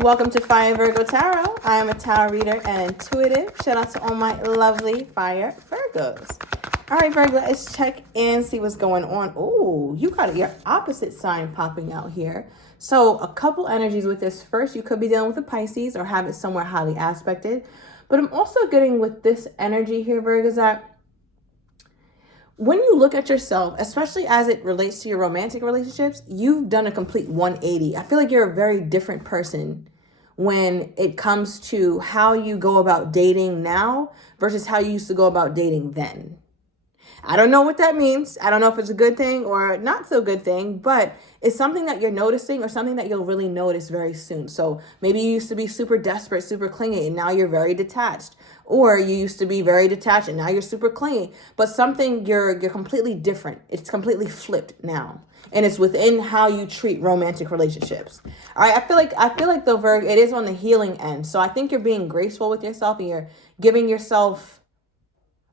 Welcome to Fire Virgo Tarot. I am a tarot reader and intuitive. Shout out to all my lovely Fire Virgos. All right, Virgo, let's check in, see what's going on. Oh, you got your opposite sign popping out here. So a couple energies with this. First, you could be dealing with a Pisces or have it somewhere highly aspected. But I'm also getting with this energy here, Virgos, that when you look at yourself, especially as it relates to your romantic relationships, you've done a complete 180. I feel like you're a very different person when it comes to how you go about dating now versus how you used to go about dating then. I don't know what that means. I don't know if it's a good thing or not so good thing, but it's something that you're noticing or something that you'll really notice very soon. So maybe you used to be super desperate, super clingy, and now you're very detached. Or you used to be very detached and now you're super clingy. But something you're completely different. It's completely flipped now. And it's within how you treat romantic relationships. All right, I feel like though, Virg, it is on the healing end. So I think you're being graceful with yourself and you're giving yourself,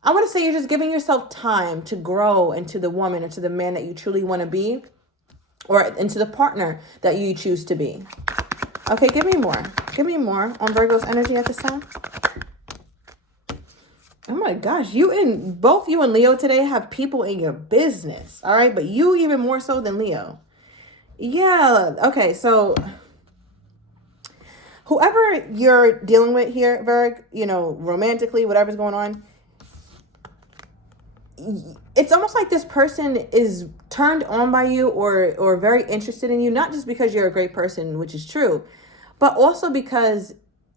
I want to say you're just giving yourself time to grow into the woman, into the man that you truly want to be, or into the partner that you choose to be. Okay, give me more. Give me more on Virgo's energy at this time. Oh my gosh, both you and Leo today have people in your business. All right, but you even more so than Leo. Yeah, okay, so whoever you're dealing with here, Virg, romantically, whatever's going on, it's almost like this person is turned on by you or very interested in you, not just because you're a great person, which is true, but also because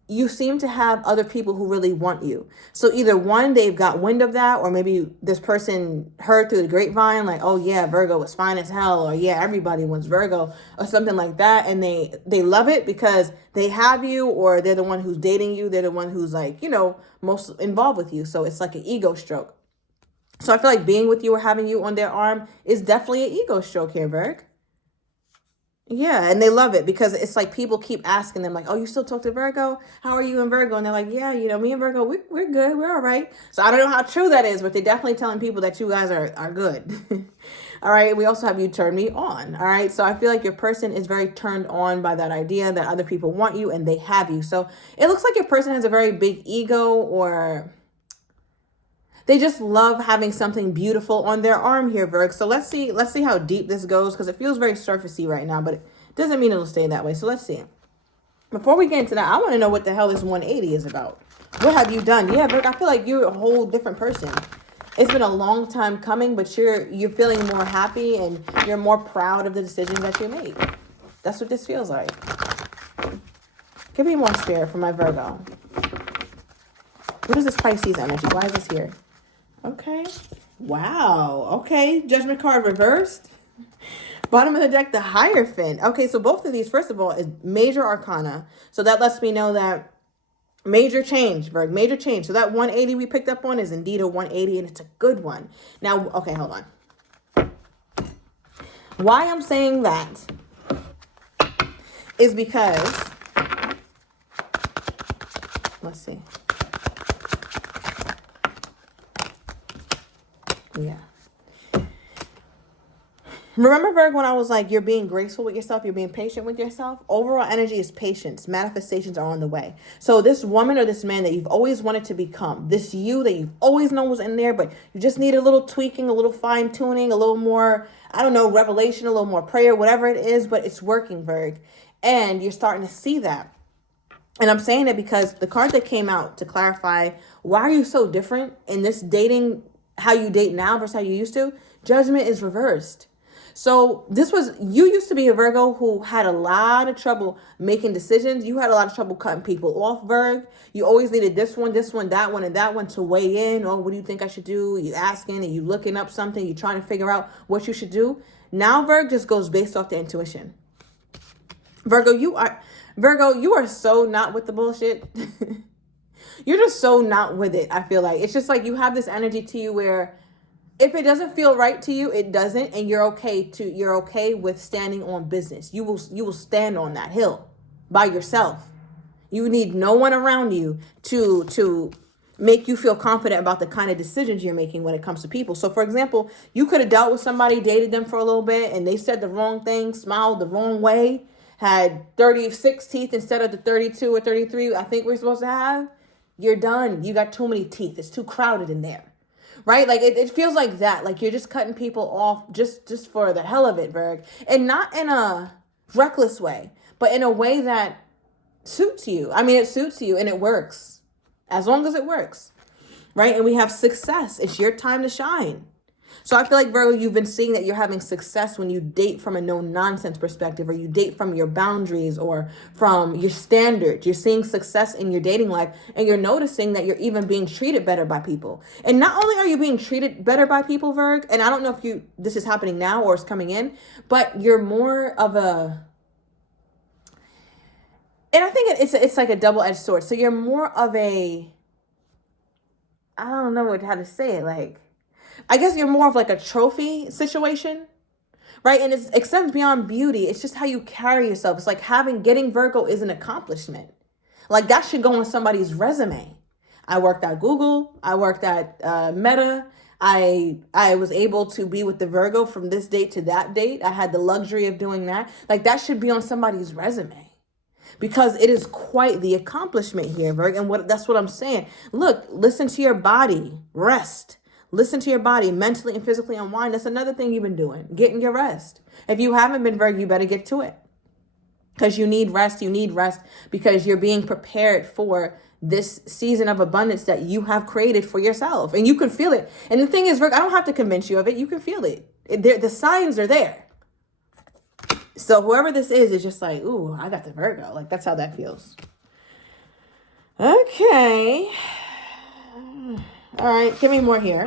you seem to have other people who really want you. So either one, they've got wind of that, or maybe this person heard through the grapevine, like, oh yeah, Virgo was fine as hell, or yeah, everybody wants Virgo, or something like that. And they love it because they have you, or they're the one who's dating you. They're the one who's like, most involved with you. So it's like an ego stroke. So I feel like being with you or having you on their arm is definitely an ego stroke here, Virg. Yeah, and they love it because it's like people keep asking them like, oh, you still talk to Virgo? How are you and Virgo? And they're like, yeah, me and Virgo, we're good. We're all right. So I don't know how true that is, but they're definitely telling people that you guys are good. All right. We also have you turn me on. All right. So I feel like your person is very turned on by that idea that other people want you and they have you. So it looks like your person has a very big ego, or they just love having something beautiful on their arm here, Virg. So let's see how deep this goes, because it feels very surfacey right now, but it doesn't mean it'll stay that way. So let's see. Before we get into that, I want to know what the hell this 180 is about. What have you done? Yeah, Virg, I feel like you're a whole different person. It's been a long time coming, but you're feeling more happy and you're more proud of the decisions that you made. That's what this feels like. Give me more spirit for my Virgo. What is this Pisces energy? Why is this here? Okay. Wow. Okay. Judgment card reversed. Bottom of the deck, the Hierophant. Okay, so both of these, first of all, is major arcana. So that lets me know that major change, Virg, major change. So that 180 we picked up on is indeed a 180, and it's a good one. Now, okay, hold on. Why I'm saying that is because, let's see. Yeah. Remember, Virg, when I was like, you're being graceful with yourself, you're being patient with yourself? Overall energy is patience. Manifestations are on the way. So this woman or this man that you've always wanted to become, this you that you've always known was in there, but you just need a little tweaking, a little fine tuning, a little more, I don't know, revelation, a little more prayer, whatever it is, but it's working, Virg. And you're starting to see that. And I'm saying it because the card that came out to clarify, why are you so different in this dating, how you date now versus how you used to? Judgment is reversed. So you used to be a Virgo who had a lot of trouble making decisions. You had a lot of trouble cutting people off, Virg. You always needed this one, that one, and that one to weigh in. Oh, what do you think I should do? You asking and you looking up something. You trying to figure out what you should do. Now, Virg just goes based off the intuition. Virgo, you are so not with the bullshit. You're just so not with it, I feel like. It's just like you have this energy to you where if it doesn't feel right to you, it doesn't, and you're okay with standing on business. You will stand on that hill by yourself. You need no one around you to make you feel confident about the kind of decisions you're making when it comes to people. So for example, you could have dealt with somebody, dated them for a little bit, and they said the wrong thing, smiled the wrong way, had 36 teeth instead of the 32 or 33 I think we're supposed to have, you're done. You got too many teeth. It's too crowded in there. Right? Like it feels like that. Like you're just cutting people off just for the hell of it, Virg. And not in a reckless way, but in a way that suits you. I mean, it suits you and it works. As long as it works. Right? And we have success. It's your time to shine. So I feel like, Virgo, you've been seeing that you're having success when you date from a no-nonsense perspective, or you date from your boundaries or from your standards. You're seeing success in your dating life, and you're noticing that you're even being treated better by people. And not only are you being treated better by people, Virg, and I don't know if this is happening now or it's coming in, but you're more of a... And I think it's like a double-edged sword. So you're more of a... I don't know how to say it, like... I guess you're more of like a trophy situation, right? And it extends beyond beauty. It's just how you carry yourself. It's like getting Virgo is an accomplishment. Like that should go on somebody's resume. I worked at Google. I worked at Meta. I was able to be with the Virgo from this date to that date. I had the luxury of doing that. Like that should be on somebody's resume. Because it is quite the accomplishment here, Virgo. And that's what I'm saying. Look, listen to your body. Rest. Listen to your body, mentally and physically unwind. That's another thing you've been doing, getting your rest. If you haven't been, Virgo, you better get to it. Because you need rest. You need rest because you're being prepared for this season of abundance that you have created for yourself. And you can feel it. And the thing is, Virgo, I don't have to convince you of it. You can feel it. The signs are there. So whoever this is just like, ooh, I got the Virgo. Like, that's how that feels. Okay. All right, give me more here.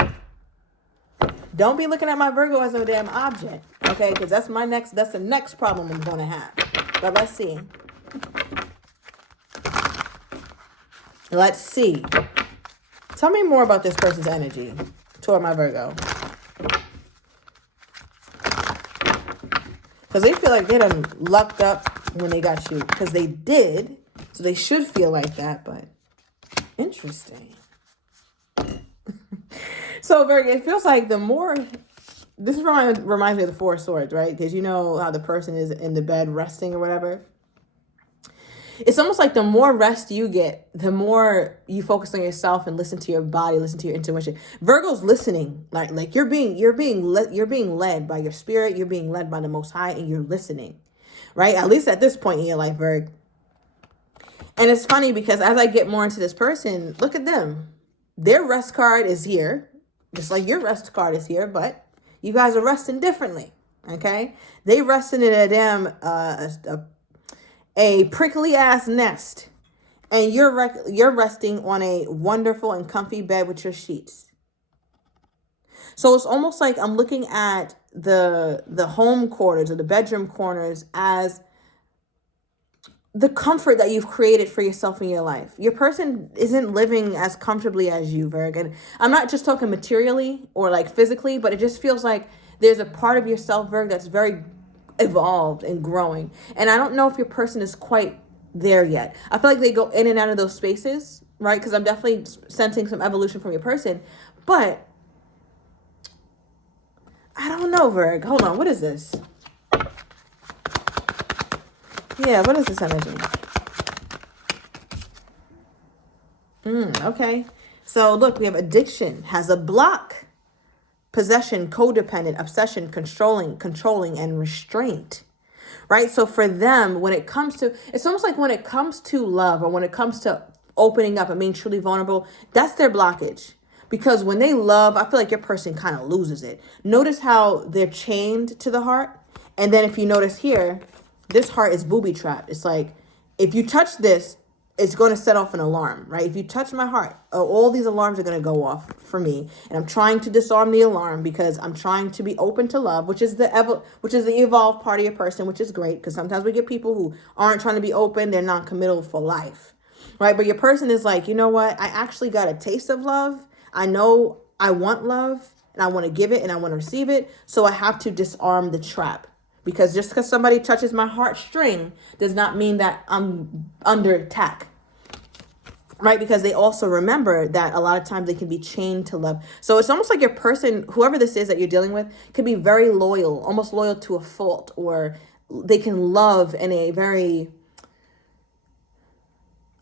Don't be looking at my Virgo as a damn object, okay? Because that's the next problem I'm going to have. But let's see. Let's see. Tell me more about this person's energy toward my Virgo. Because they feel like they done lucked up when they got you. Because they did. So they should feel like that, but interesting. So, Virgo, it feels like the more... This reminds me of the Four of Swords, right? Because you know how the person is in the bed resting or whatever. It's almost like the more rest you get, the more you focus on yourself and listen to your body, listen to your intuition. Virgo's listening. Like you're being led by your spirit. You're being led by the Most High, and you're listening, right? At least at this point in your life, Virgo. And it's funny because as I get more into this person, look at them. Their rest card is here. Just like your rest card is here, but you guys are resting differently, okay? They resting in a damn a prickly ass nest, and you're resting on a wonderful and comfy bed with your sheets. So it's almost like I'm looking at the home quarters or the bedroom corners as the comfort that you've created for yourself in your life. Your person isn't living as comfortably as you, Virgo. And I'm not just talking materially or like physically, but it just feels like there's a part of yourself, Virgo, that's very evolved and growing. And I don't know if your person is quite there yet. I feel like they go in and out of those spaces, right? Because I'm definitely sensing some evolution from your person. But I don't know, Virgo. Hold on. What is this? Yeah, what is this energy? Okay. So look, we have addiction, has a block, possession, codependent, obsession, controlling, and restraint, right? So for them, when it comes to, it's almost like when it comes to love or when it comes to opening up and being truly vulnerable, that's their blockage. Because when they love, I feel like your person kind of loses it. Notice how they're chained to the heart. And then if you notice here, this heart is booby trapped. It's like, if you touch this, it's going to set off an alarm, right? If you touch my heart, all these alarms are going to go off for me. And I'm trying to disarm the alarm because I'm trying to be open to love, which is the evolved part of your person, which is great. Because sometimes we get people who aren't trying to be open. They're non-committal for life, right? But your person is like, you know what? I actually got a taste of love. I know I want love and I want to give it and I want to receive it. So I have to disarm the trap. Because just because somebody touches my heartstring does not mean that I'm under attack, right? Because they also remember that a lot of times they can be chained to love. So it's almost like your person, whoever this is that you're dealing with, could be very loyal, almost loyal to a fault, or love in a very,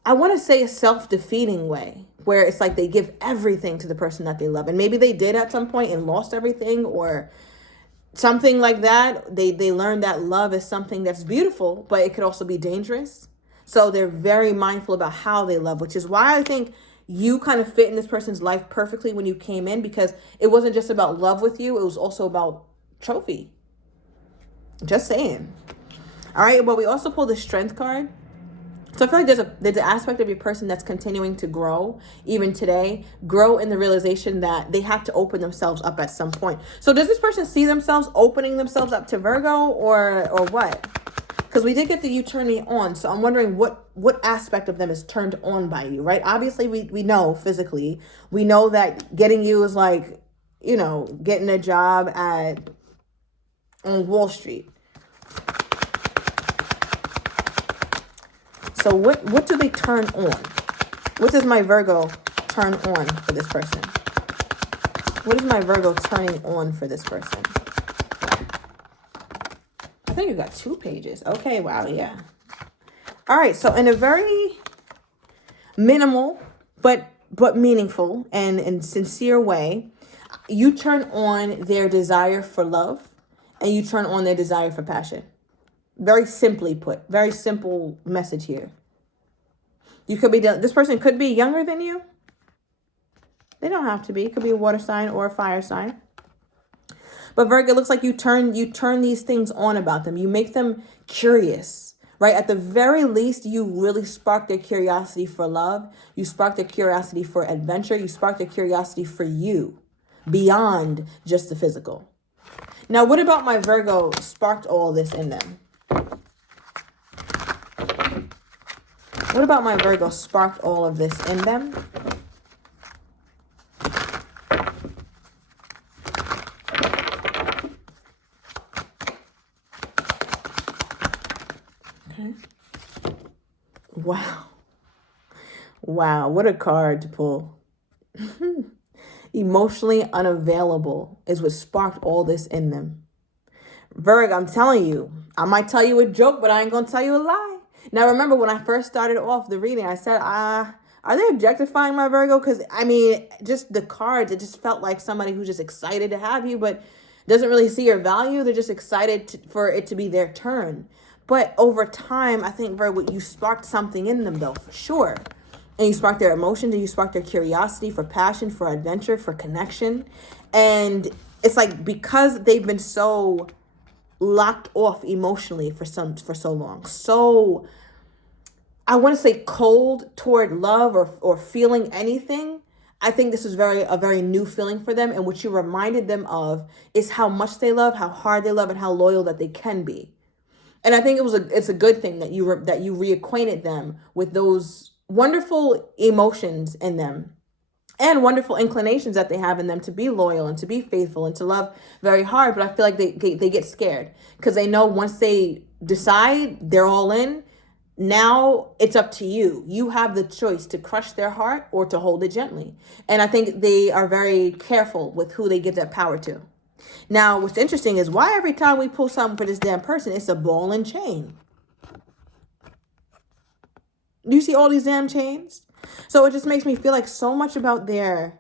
I want to say, a self-defeating way, where it's like they give everything to the person that they love. And maybe they did at some point and lost everything, or something like that. They learned that love is something that's beautiful, but it could also be dangerous. So they're very mindful about how they love, which is why I think you kind of fit in this person's life perfectly when you came in, because it wasn't just about love with you. It was also about trophy. Just saying. All right. But we also pulled the Strength card. So I feel like there's an aspect of your person that's continuing to grow, even today, grow in the realization that they have to open themselves up at some point. So does this person see themselves opening themselves up to Virgo, or what? Because we did get the you turn me on. So I'm wondering what aspect of them is turned on by you, right? Obviously, we know physically. We know that getting you is like, getting a job on Wall Street. So what do they turn on? What does my Virgo turn on for this person? What is my Virgo turning on for this person? I think you got 2 pages. Okay, wow, yeah. All right, so in a very minimal but meaningful and sincere way, you turn on their desire for love, and you turn on their desire for passion. Very simply put, very simple message here. You could be, this person could be younger than you. They don't have to be. It could be a water sign or a fire sign. But Virgo, it looks like you turn these things on about them. You make them curious, right? At the very least, you really spark their curiosity for love. You spark their curiosity for adventure. You spark their curiosity for you beyond just the physical. Now, what about my Virgo sparked all this in them? What about my Virgo sparked all of this in them? Okay. Wow. Wow, what a card to pull. Emotionally unavailable is what sparked all this in them. Virgo, I'm telling you, I might tell you a joke, but I ain't going to tell you a lie. Now, remember when I first started off the reading, I said, are they objectifying my Virgo? Because, just the cards, it just felt like somebody who's just excited to have you, but doesn't really see your value. They're just excited for it to be their turn. But over time, I think, Virgo, you sparked something in them, though, for sure. And you sparked their emotions, and you sparked their curiosity for passion, for adventure, for connection. And it's like, because they've been so locked off emotionally for so long, so I want to say cold toward love or feeling anything. I think this is a very new feeling for them, and what you reminded them of is how much they love, how hard they love, and how loyal that they can be. And I think it's a good thing that you reacquainted them with those wonderful emotions in them, and wonderful inclinations that they have in them to be loyal and to be faithful and to love very hard. But I feel like they get scared, because they know once they decide they're all in, now it's up to you. You have the choice to crush their heart or to hold it gently. And I think they are very careful with who they give that power to. Now, what's interesting is why every time we pull something for this damn person, it's a ball and chain. Do you see all these damn chains? So it just makes me feel like so much about their...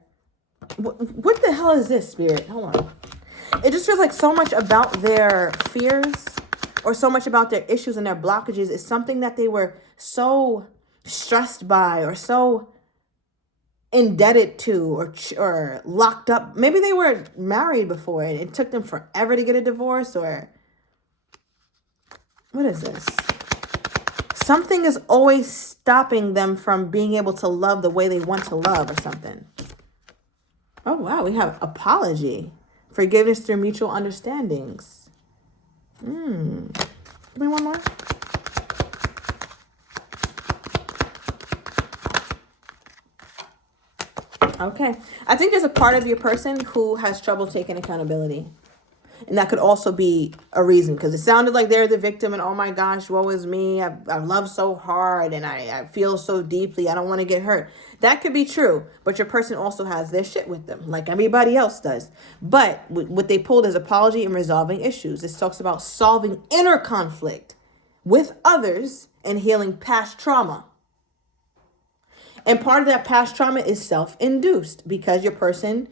What the hell is this, Spirit? Hold on. It just feels like so much about their fears, or so much about their issues and their blockages, is something that they were so stressed by, or so indebted to, or locked up. Maybe they were married before and it took them forever to get a divorce, or... What is this? Something is always stopping them from being able to love the way they want to love, or something. Oh, wow. We have apology. Forgiveness through mutual understandings. Give me one more. Okay. I think there's a part of your person who has trouble taking accountability. And that could also be a reason, because it sounded like they're the victim and, oh my gosh, woe is me. I love so hard and I feel so deeply. I don't want to get hurt. That could be true. But your person also has their shit with them, like everybody else does. But what they pulled is apology and resolving issues. This talks about solving inner conflict with others and healing past trauma. And part of that past trauma is self-induced, because your person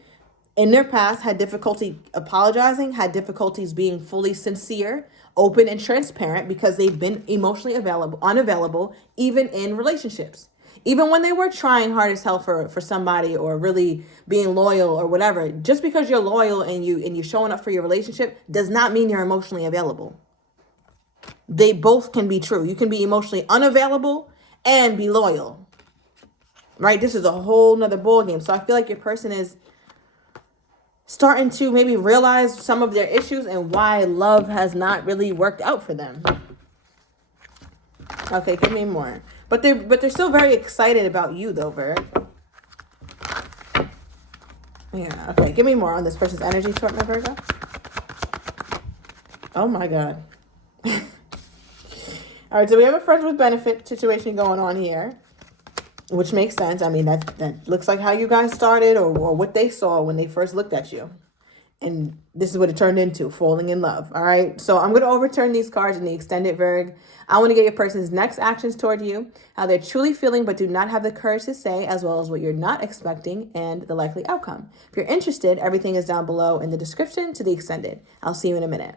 in their past had difficulty apologizing, had difficulties being fully sincere, open, and transparent, because they've been emotionally unavailable, even in relationships. Even when they were trying hard as hell for somebody, or really being loyal or whatever. Just because you're loyal and you're showing up for your relationship does not mean you're emotionally available. They both can be true. You can be emotionally unavailable and be loyal. Right? This is a whole nother ballgame. So I feel like your person is starting to maybe realize some of their issues and why love has not really worked out for them. Okay, give me more. But they're still very excited about you though, Virg. Yeah, okay, give me more on this person's energy chart, my Virgo. Oh my God. All right, so we have a friends with benefit situation going on here, which makes sense. I mean, that looks like how you guys started, or what they saw when they first looked at you. And this is what it turned into, falling in love. All right. So I'm going to overturn these cards in the extended, Virg. I want to get your person's next actions toward you, how they're truly feeling but do not have the courage to say, as well as what you're not expecting and the likely outcome. If you're interested, everything is down below in the description to the extended. I'll see you in a minute.